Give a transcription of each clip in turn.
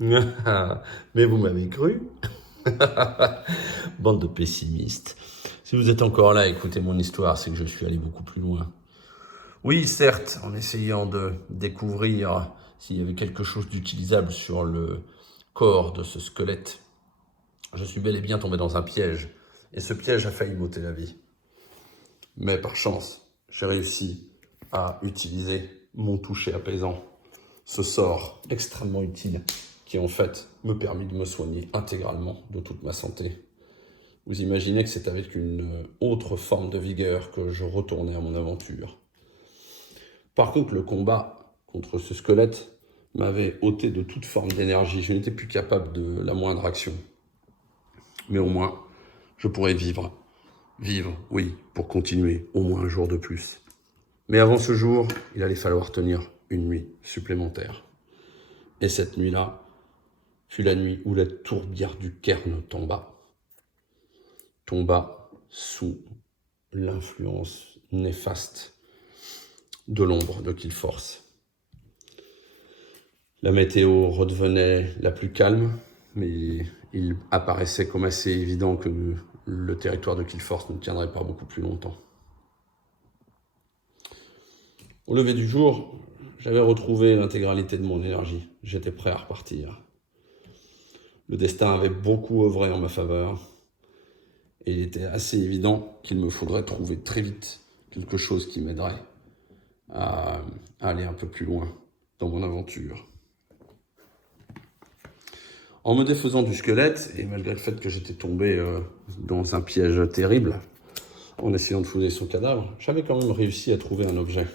Mais vous m'avez cru. Bande de pessimistes. Si vous êtes encore là, écoutez mon histoire, c'est que je suis allé beaucoup plus loin. Oui, certes, en essayant de découvrir s'il y avait quelque chose d'utilisable sur le corps de ce squelette, je suis bel et bien tombé dans un piège. Et ce piège a failli m'ôter la vie. Mais par chance, j'ai réussi à utiliser mon toucher apaisant, ce sort extrêmement utile qui en fait me permet de me soigner intégralement de toute ma santé. Vous imaginez que c'est avec une autre forme de vigueur que je retournais à mon aventure. Par contre, le combat contre ce squelette m'avait ôté de toute forme d'énergie. Je n'étais plus capable de la moindre action. Mais au moins, je pourrais vivre. Vivre, oui, pour continuer au moins un jour de plus. Mais avant ce jour, il allait falloir tenir une nuit supplémentaire. Et cette nuit-là fut la nuit où la tourbière du Cairn tomba sous l'influence néfaste de l'ombre de Killforce. La météo redevenait la plus calme, mais il apparaissait comme assez évident que le territoire de Killforce ne tiendrait pas beaucoup plus longtemps. Au lever du jour, j'avais retrouvé l'intégralité de mon énergie. J'étais prêt à repartir. Le destin avait beaucoup œuvré en ma faveur, et il était assez évident qu'il me faudrait trouver très vite quelque chose qui m'aiderait à aller un peu plus loin dans mon aventure. En me défaisant du squelette, et malgré le fait que j'étais tombé dans un piège terrible, en essayant de fouiller son cadavre, j'avais quand même réussi à trouver un objet.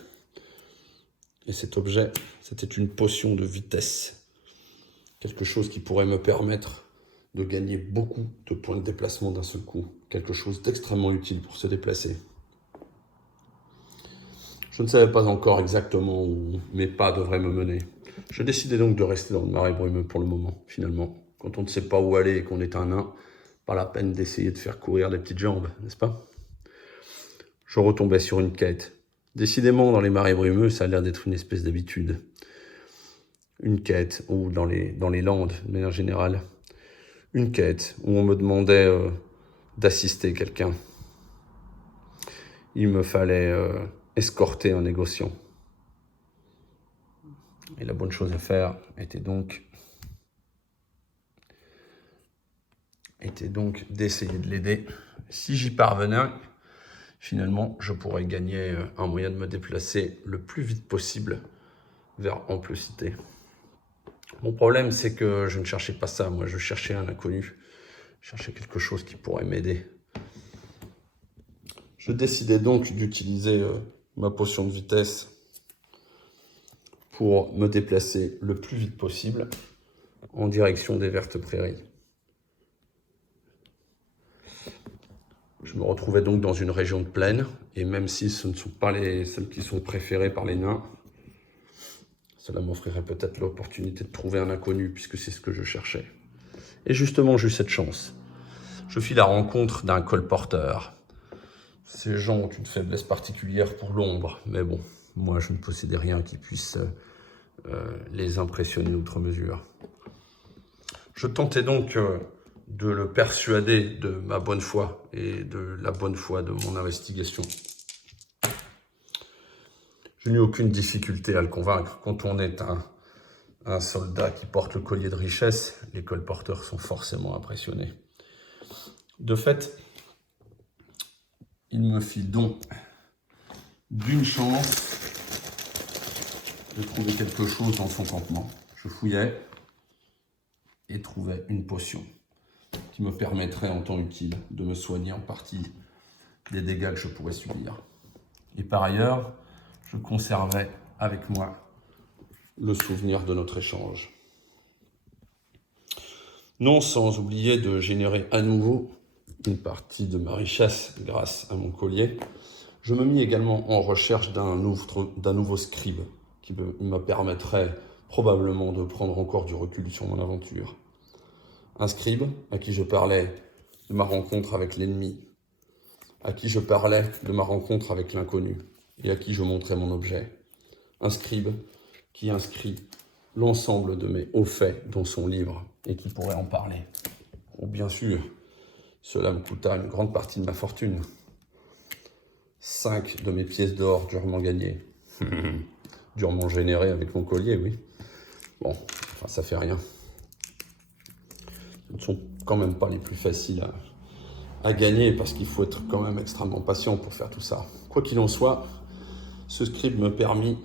Et cet objet, c'était une potion de vitesse. Quelque chose qui pourrait me permettre de gagner beaucoup de points de déplacement d'un seul coup. Quelque chose d'extrêmement utile pour se déplacer. Je ne savais pas encore exactement où mes pas devraient me mener. Je décidai donc de rester dans le marais brumeux pour le moment, finalement. Quand on ne sait pas où aller et qu'on est un nain, pas la peine d'essayer de faire courir les petites jambes, n'est-ce pas? Je retombais sur une quête. Décidément, dans les marais brumeux, ça a l'air d'être une espèce d'habitude. Une quête, ou dans les landes, de manière générale. Une quête où on me demandait d'assister quelqu'un. Il me fallait escorter un négociant. Et la bonne chose à faire était donc d'essayer de l'aider. Si j'y parvenais, finalement, je pourrais gagner un moyen de me déplacer le plus vite possible vers Ample-Cité. Mon problème, c'est que je ne cherchais pas ça. Moi, je cherchais un inconnu. Je cherchais quelque chose qui pourrait m'aider. Je décidai donc d'utiliser ma potion de vitesse pour me déplacer le plus vite possible en direction des Vertes Prairies. Je me retrouvais donc dans une région de plaine, et même si ce ne sont pas celles qui sont préférées par les nains, cela m'offrirait peut-être l'opportunité de trouver un inconnu, puisque c'est ce que je cherchais. Et justement, j'ai eu cette chance. Je fis la rencontre d'un colporteur. Ces gens ont une faiblesse particulière pour l'ombre, mais bon, moi je ne possédais rien qui puisse les impressionner outre mesure. Je tentais donc de le persuader de ma bonne foi et de la bonne foi de mon investigation. Je n'eus aucune difficulté à le convaincre. Quand on est un soldat qui porte le collier de richesse, les colporteurs sont forcément impressionnés. De fait, il me fit don d'une chance de trouver quelque chose dans son campement. Je fouillais et trouvais une potion qui me permettrait en temps utile de me soigner en partie des dégâts que je pourrais subir. Et par ailleurs, je conservais avec moi le souvenir de notre échange. Non sans oublier de générer à nouveau une partie de ma richesse grâce à mon collier, je me mis également en recherche d'un nouveau scribe qui me permettrait probablement de prendre encore du recul sur mon aventure. Un scribe à qui je parlais de ma rencontre avec l'ennemi, à qui je parlais de ma rencontre avec l'inconnu et à qui je montrais mon objet. Un scribe qui inscrit l'ensemble de mes hauts faits dans son livre et qui pourrait en parler. Ou bien sûr, cela me coûta une grande partie de ma fortune. 5 de mes pièces d'or durement gagnées. Durement générées avec mon collier, oui. Bon, enfin, ça fait rien. Ce ne sont quand même pas les plus faciles à gagner parce qu'il faut être quand même extrêmement patient pour faire tout ça. Quoi qu'il en soit, ce scribe me permit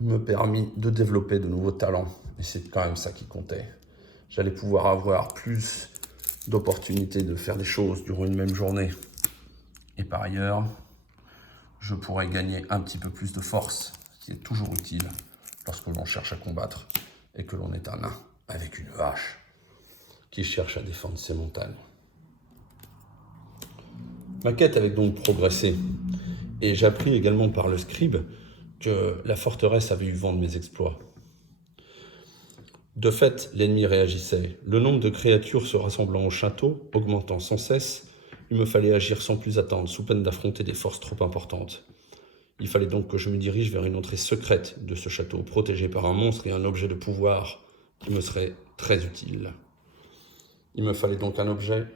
de développer de nouveaux talents. Et c'est quand même ça qui comptait. J'allais pouvoir avoir plus d'opportunités de faire des choses durant une même journée. Et par ailleurs, je pourrais gagner un petit peu plus de force, ce qui est toujours utile lorsque l'on cherche à combattre et que l'on est un nain avec une hache qui cherche à défendre ses montagnes. Ma quête avait donc progressé et j'appris également par le scribe que la forteresse avait eu vent de mes exploits. De fait, l'ennemi réagissait. Le nombre de créatures se rassemblant au château, augmentant sans cesse, il me fallait agir sans plus attendre, sous peine d'affronter des forces trop importantes. Il fallait donc que je me dirige vers une entrée secrète de ce château, protégé par un monstre et un objet de pouvoir qui me serait très utile. Il me fallait donc un objet,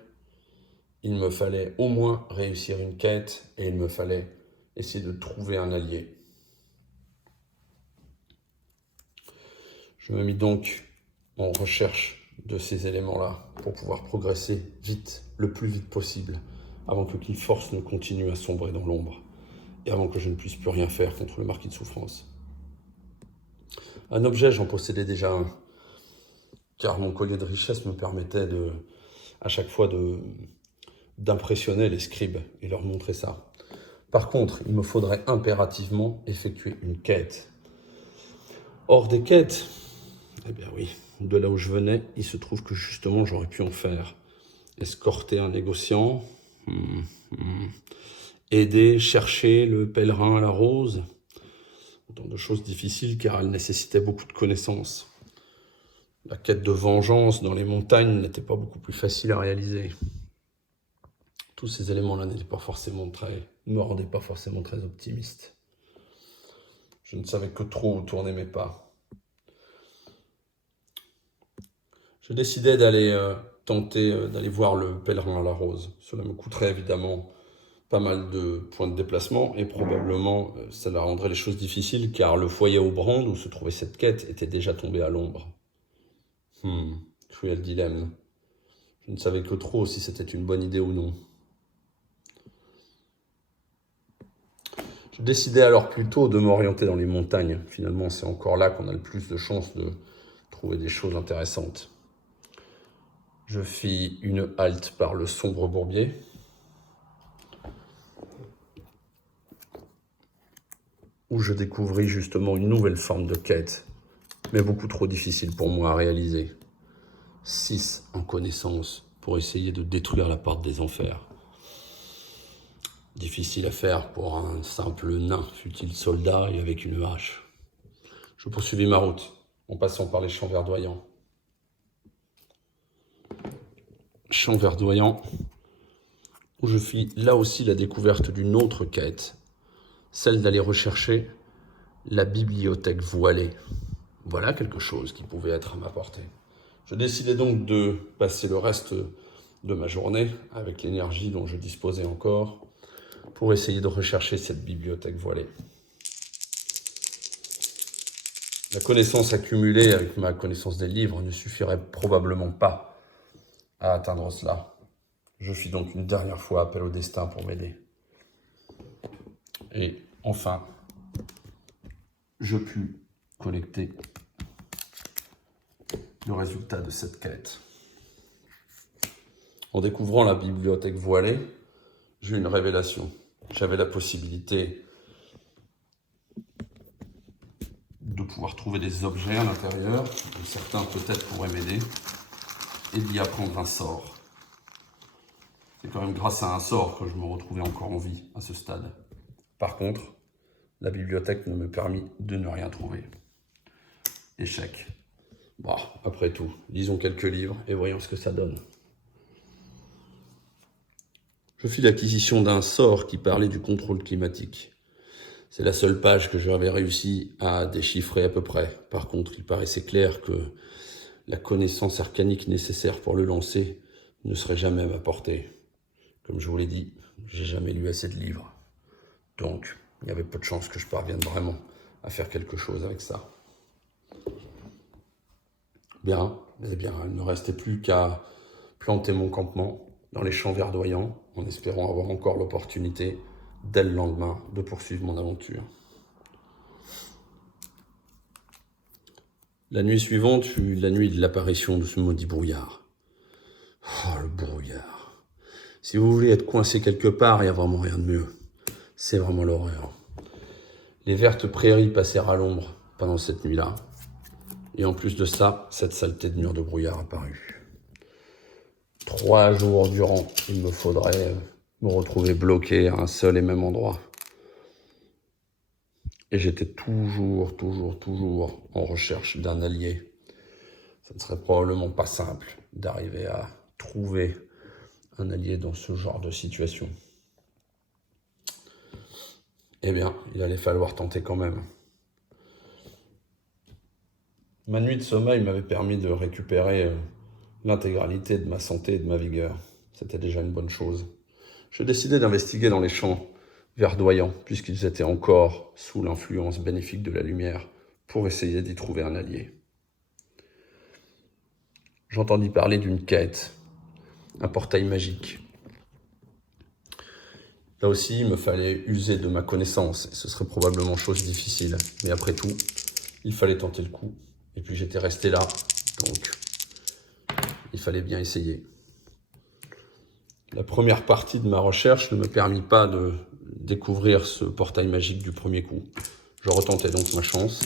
il me fallait au moins réussir une quête et il me fallait essayer de trouver un allié. Je me mis donc en recherche de ces éléments-là pour pouvoir progresser vite, le plus vite possible, avant que Cliff Force ne continue à sombrer dans l'ombre et avant que je ne puisse plus rien faire contre le marquis de souffrance. Un objet, j'en possédais déjà un, car mon collier de richesse me permettait à chaque fois d'impressionner les scribes et leur montrer ça. Par contre, il me faudrait impérativement effectuer une quête. Hors des quêtes, eh bien oui, de là où je venais, il se trouve que justement j'aurais pu en faire. Escorter un négociant, aider, chercher le pèlerin à la rose, autant de choses difficiles car elles nécessitaient beaucoup de connaissances. La quête de vengeance dans les montagnes n'était pas beaucoup plus facile à réaliser. Tous ces éléments-là ne me rendaient pas forcément très optimiste. Je ne savais que trop où tourner mes pas. Je décidai d'aller tenter d'aller voir le pèlerin à la rose. Cela me coûterait évidemment pas mal de points de déplacement et probablement ça rendrait les choses difficiles car le foyer au brand où se trouvait cette quête était déjà tombé à l'ombre. Cruel dilemme. Je ne savais que trop si c'était une bonne idée ou non. Je décidai alors plutôt de m'orienter dans les montagnes. Finalement, c'est encore là qu'on a le plus de chances de trouver des choses intéressantes. Je fis une halte par le sombre bourbier. Où je découvris justement une nouvelle forme de quête, mais beaucoup trop difficile pour moi à réaliser. 6 en connaissance pour essayer de détruire la porte des enfers. Difficile à faire pour un simple nain, fut-il soldat et avec une hache. Je poursuivis ma route, en passant par les champs verdoyants. Champs verdoyants, où je fis là aussi la découverte d'une autre quête, celle d'aller rechercher la bibliothèque voilée. Voilà quelque chose qui pouvait être à ma portée. Je décidai donc de passer le reste de ma journée, avec l'énergie dont je disposais encore, pour essayer de rechercher cette bibliothèque voilée. La connaissance accumulée avec ma connaissance des livres ne suffirait probablement pas à atteindre cela. Je fis donc une dernière fois appel au destin pour m'aider. Et enfin, je pus collecter le résultat de cette quête. En découvrant la bibliothèque voilée, j'ai eu une révélation. J'avais la possibilité de pouvoir trouver des objets à l'intérieur, dont certains peut-être pourraient m'aider, et d'y apprendre un sort. C'est quand même grâce à un sort que je me retrouvais encore en vie à ce stade. Par contre, la bibliothèque ne me permit de ne rien trouver. Échec. Bon, après tout, lisons quelques livres et voyons ce que ça donne. Je fis l'acquisition d'un sort qui parlait du contrôle climatique. C'est la seule page que j'avais réussi à déchiffrer à peu près. Par contre, il paraissait clair que la connaissance arcanique nécessaire pour le lancer ne serait jamais à ma portée. Comme je vous l'ai dit, j'ai jamais lu assez de livres. Donc, il y avait peu de chances que je parvienne vraiment à faire quelque chose avec ça. Bien, eh bien, il ne restait plus qu'à planter mon campement dans les champs verdoyants, en espérant avoir encore l'opportunité, dès le lendemain, de poursuivre mon aventure. La nuit suivante fut la nuit de l'apparition de ce maudit brouillard. Oh, le brouillard. Si vous voulez être coincé quelque part, il n'y a vraiment rien de mieux. C'est vraiment l'horreur. Les vertes prairies passèrent à l'ombre pendant cette nuit-là. Et en plus de ça, cette saleté de mur de brouillard apparut. 3 jours durant, il me faudrait me retrouver bloqué à un seul et même endroit. Et j'étais toujours en recherche d'un allié. Ça ne serait probablement pas simple d'arriver à trouver un allié dans ce genre de situation. Eh bien, il allait falloir tenter quand même. Ma nuit de sommeil m'avait permis de récupérer l'intégralité de ma santé et de ma vigueur. C'était déjà une bonne chose. Je décidai d'investiguer dans les champs verdoyants, puisqu'ils étaient encore sous l'influence bénéfique de la lumière, pour essayer d'y trouver un allié. J'entendis parler d'une quête, un portail magique. Là aussi, il me fallait user de ma connaissance, et ce serait probablement chose difficile. Mais après tout, il fallait tenter le coup. Et puis j'étais resté là, donc il fallait bien essayer. La première partie de ma recherche ne me permit pas de découvrir ce portail magique du premier coup. Je retentais donc ma chance.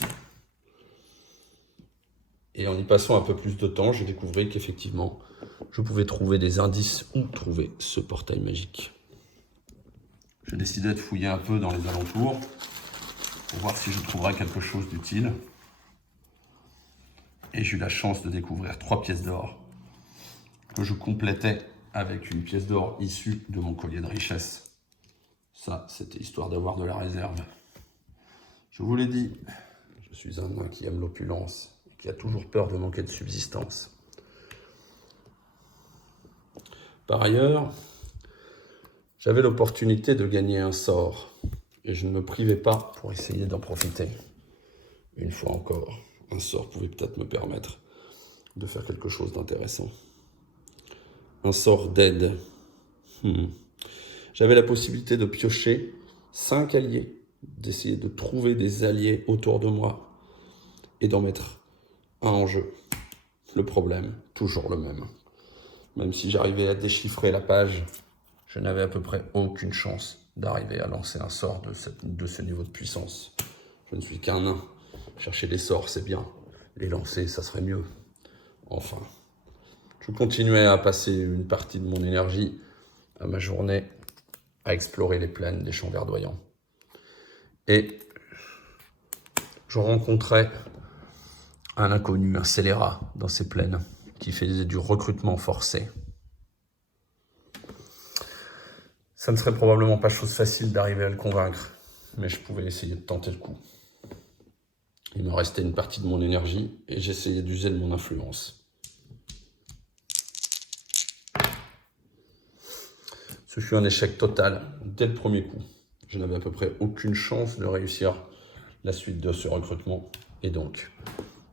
Et en y passant un peu plus de temps, j'ai découvert qu'effectivement, je pouvais trouver des indices où trouver ce portail magique. Je décidai de fouiller un peu dans les alentours pour voir si je trouverais quelque chose d'utile. Et j'ai eu la chance de découvrir 3 pièces d'or que je complétais avec une pièce d'or issue de mon collier de richesse. Ça, c'était histoire d'avoir de la réserve. Je vous l'ai dit, je suis un nain qui aime l'opulence et qui a toujours peur de manquer de subsistance. Par ailleurs, j'avais l'opportunité de gagner un sort et je ne me privais pas pour essayer d'en profiter. Une fois encore, un sort pouvait peut-être me permettre de faire quelque chose d'intéressant. Un sort d'aide. J'avais la possibilité de piocher 5 alliés, d'essayer de trouver des alliés autour de moi et d'en mettre un en jeu. Le problème, toujours le même. Même si j'arrivais à déchiffrer la page, je n'avais à peu près aucune chance d'arriver à lancer un sort de ce niveau de puissance. Je ne suis qu'un nain. Chercher des sorts, c'est bien. Les lancer, ça serait mieux. Enfin, je continuais à passer une partie de mon énergie à ma journée à explorer les plaines des champs verdoyants. Et je rencontrais un inconnu, un scélérat dans ces plaines, qui faisait du recrutement forcé. Ça ne serait probablement pas chose facile d'arriver à le convaincre, mais je pouvais essayer de tenter le coup. Il me restait une partie de mon énergie et j'essayais d'user de mon influence. Ce fut un échec total dès le premier coup. Je n'avais à peu près aucune chance de réussir la suite de ce recrutement. Et donc,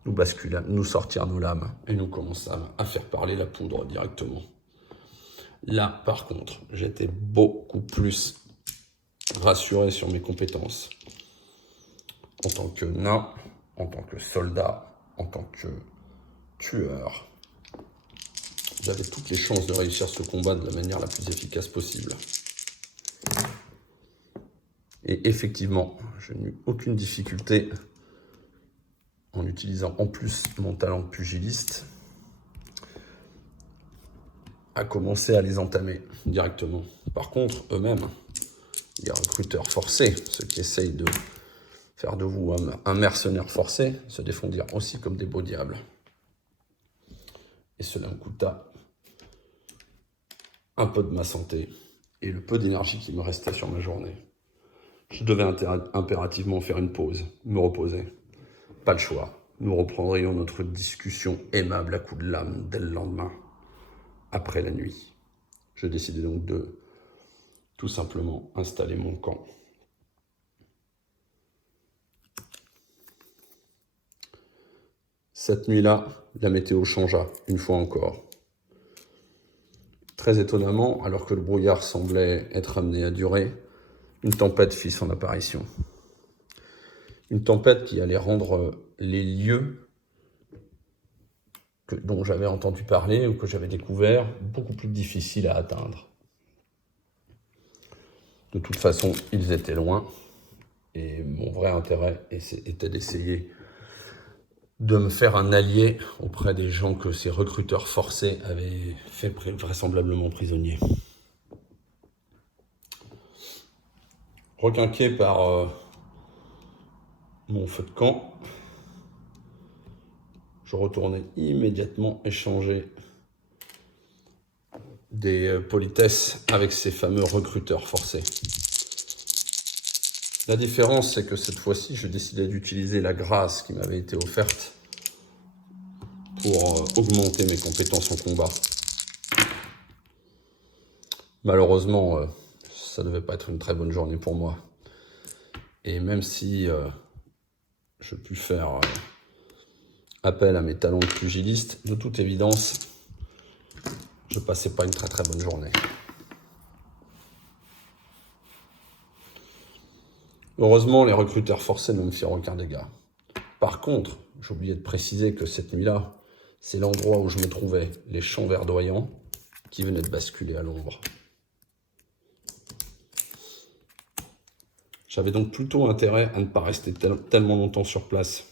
nous sortirent nos lames et nous commençâmes à faire parler la poudre directement. Là, par contre, j'étais beaucoup plus rassuré sur mes compétences. En tant que nain, en tant que soldat, en tant que tueur. J'avais toutes les chances de réussir ce combat de la manière la plus efficace possible. Et effectivement, je n'ai eu aucune difficulté en utilisant en plus mon talent de pugiliste à commencer à les entamer directement. Par contre, eux-mêmes, les recruteurs forcés, ceux qui essayent de faire de vous un mercenaire forcé, se défendirent aussi comme des beaux diables. Et cela me coûta un peu de ma santé et le peu d'énergie qui me restait sur ma journée. Je devais impérativement faire une pause, me reposer. Pas le choix. Nous reprendrions notre discussion aimable à coups de lame dès le lendemain, après la nuit. Je décidai donc de tout simplement installer mon camp. Cette nuit-là, la météo changea, une fois encore. Très étonnamment, alors que le brouillard semblait être amené à durer, une tempête fit son apparition. Une tempête qui allait rendre les lieux dont j'avais entendu parler ou que j'avais découvert beaucoup plus difficiles à atteindre. De toute façon, ils étaient loin et mon vrai intérêt était d'essayer de me faire un allié auprès des gens que ces recruteurs forcés avaient fait vraisemblablement prisonniers. Requinqué par mon feu de camp, je retournai immédiatement échanger des politesses avec ces fameux recruteurs forcés. La différence, c'est que cette fois-ci, je décidai d'utiliser la grâce qui m'avait été offerte pour augmenter mes compétences en combat. Malheureusement, ça ne devait pas être une très bonne journée pour moi. Et même si je pus faire appel à mes talents de pugiliste, de toute évidence, je passais pas une très très bonne journée. Heureusement, les recruteurs forcés ne me firent aucun dégât. Par contre, j'oubliais de préciser que cette nuit-là, c'est l'endroit où je me trouvais, les champs verdoyants, qui venaient de basculer à l'ombre. J'avais donc plutôt intérêt à ne pas rester tellement longtemps sur place.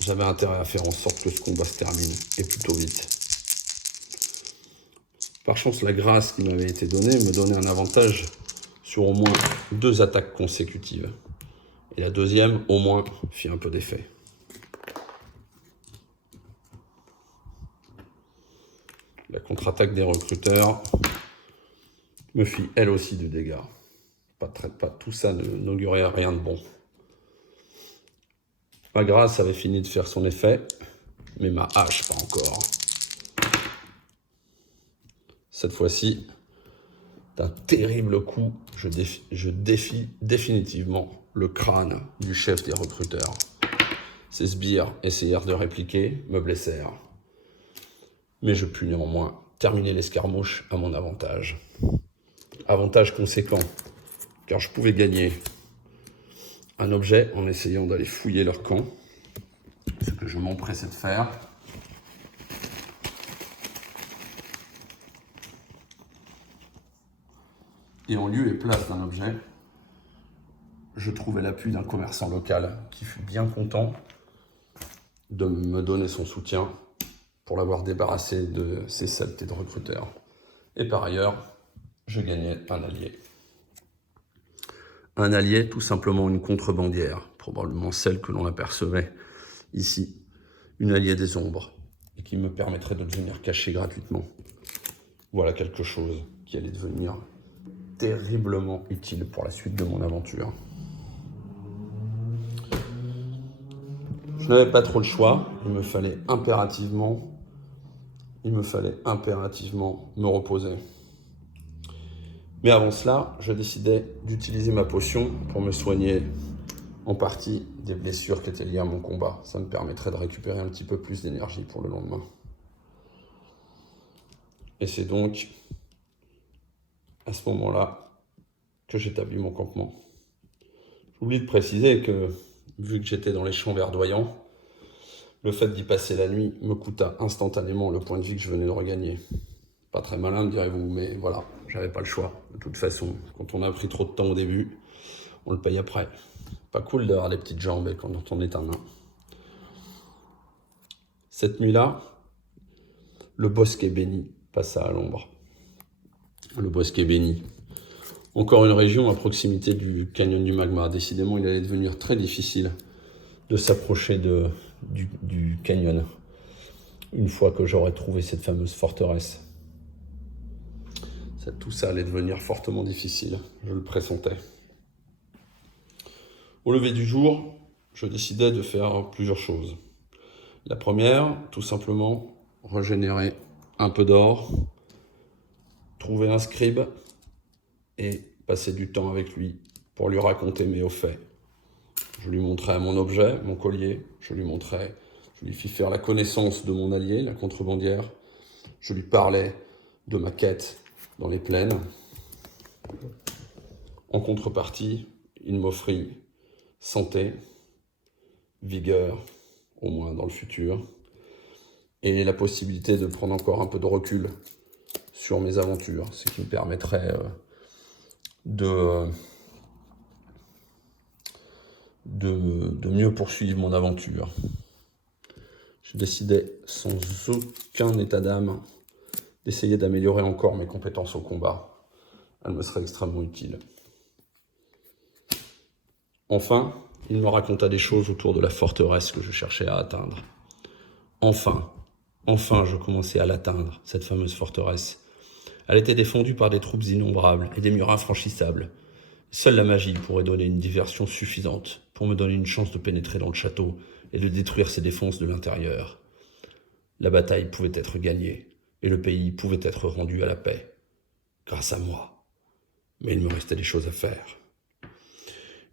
J'avais intérêt à faire en sorte que ce combat se termine, et plutôt vite. Par chance, la grâce qui m'avait été donnée me donnait un avantage sur au moins 2 attaques consécutives. Et la deuxième, au moins, fit un peu d'effet. La contre-attaque des recruteurs me fit elle aussi du dégât. Tout ça n'augurait rien de bon. Ma grâce avait fini de faire son effet, mais ma hache pas encore. Cette fois-ci, d'un terrible coup, je défie définitivement le crâne du chef des recruteurs. Ces sbires essayèrent de répliquer, me blessèrent. Mais je pus néanmoins terminer l'escarmouche à mon avantage. Avantage conséquent, car je pouvais gagner un objet en essayant d'aller fouiller leur camp, ce que je m'empressais de faire. Et en lieu et place d'un objet, je trouvais l'appui d'un commerçant local qui fut bien content de me donner son soutien pour l'avoir débarrassé de ces saletés de recruteurs. Et par ailleurs, je gagnais un allié. Un allié, tout simplement une contrebandière, probablement celle que l'on apercevait ici, une alliée des ombres, et qui me permettrait de venir cacher gratuitement. Voilà quelque chose qui allait devenir terriblement utile pour la suite de mon aventure. Je n'avais pas trop le choix, il me fallait impérativement me reposer. Mais avant cela, je décidai d'utiliser ma potion pour me soigner en partie des blessures qui étaient liées à mon combat. Ça me permettrait de récupérer un petit peu plus d'énergie pour le lendemain. Et c'est donc à ce moment-là que j'établis mon campement. J'oublie de préciser que, vu que j'étais dans les champs verdoyants, le fait d'y passer la nuit me coûta instantanément le point de vie que je venais de regagner. Pas très malin, me direz-vous, mais voilà, j'avais pas le choix. De toute façon, quand on a pris trop de temps au début, on le paye après. Pas cool d'avoir les petites jambes quand on est un nain. Cette nuit-là, le bosquet béni passa à l'ombre. Le bosquet béni. Encore une région à proximité du canyon du magma. Décidément, il allait devenir très difficile de s'approcher du canyon une fois que j'aurais trouvé cette fameuse forteresse. Tout ça allait devenir fortement difficile, je le pressentais. Au lever du jour, je décidai de faire plusieurs choses. La première, tout simplement, régénérer un peu d'or, trouver un scribe et passer du temps avec lui pour lui raconter mes hauts faits. Je lui montrais mon objet, mon collier, je lui fis faire la connaissance de mon allié, la contrebandière. Je lui parlais de ma quête dans les plaines. En contrepartie, il m'offrit santé, vigueur, au moins dans le futur, et la possibilité de prendre encore un peu de recul sur mes aventures, ce qui me permettrait de mieux poursuivre mon aventure. Je décidais sans aucun état d'âme d'essayer d'améliorer encore mes compétences au combat. Elles me seraient extrêmement utiles. Enfin, il me raconta des choses autour de la forteresse que je cherchais à atteindre. Enfin, je commençais à l'atteindre, cette fameuse forteresse. Elle était défendue par des troupes innombrables et des murs infranchissables. Seule la magie pourrait donner une diversion suffisante pour me donner une chance de pénétrer dans le château et de détruire ses défenses de l'intérieur. La bataille pouvait être gagnée et le pays pouvait être rendu à la paix, grâce à moi. Mais il me restait des choses à faire.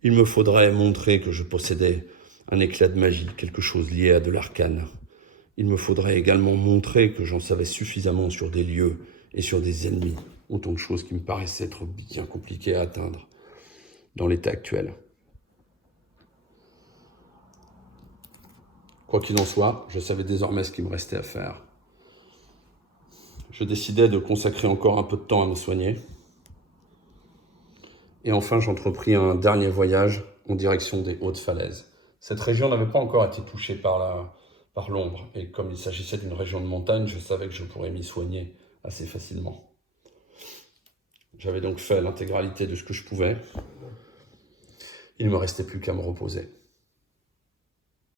Il me faudrait montrer que je possédais un éclat de magie, quelque chose lié à de l'arcane. Il me faudrait également montrer que j'en savais suffisamment sur des lieux et sur des ennemis, autant de choses qui me paraissaient être bien compliquées à atteindre dans l'état actuel. Quoi qu'il en soit, je savais désormais ce qu'il me restait à faire. Je décidai de consacrer encore un peu de temps à me soigner. Et enfin, j'entrepris un dernier voyage en direction des hautes falaises. Cette région n'avait pas encore été touchée par l'ombre, et comme il s'agissait d'une région de montagne, je savais que je pourrais m'y soigner assez facilement. J'avais donc fait l'intégralité de ce que je pouvais. Il ne me restait plus qu'à me reposer.